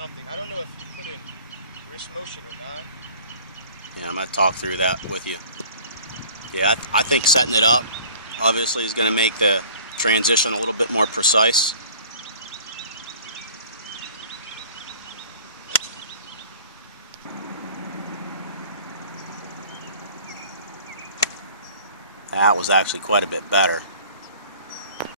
something. I don't know if you put a wrist motion or not. Yeah, I'm going to talk through that with you. Yeah, I think setting it up obviously is going to make the transition a little bit more precise. That was actually quite a bit better.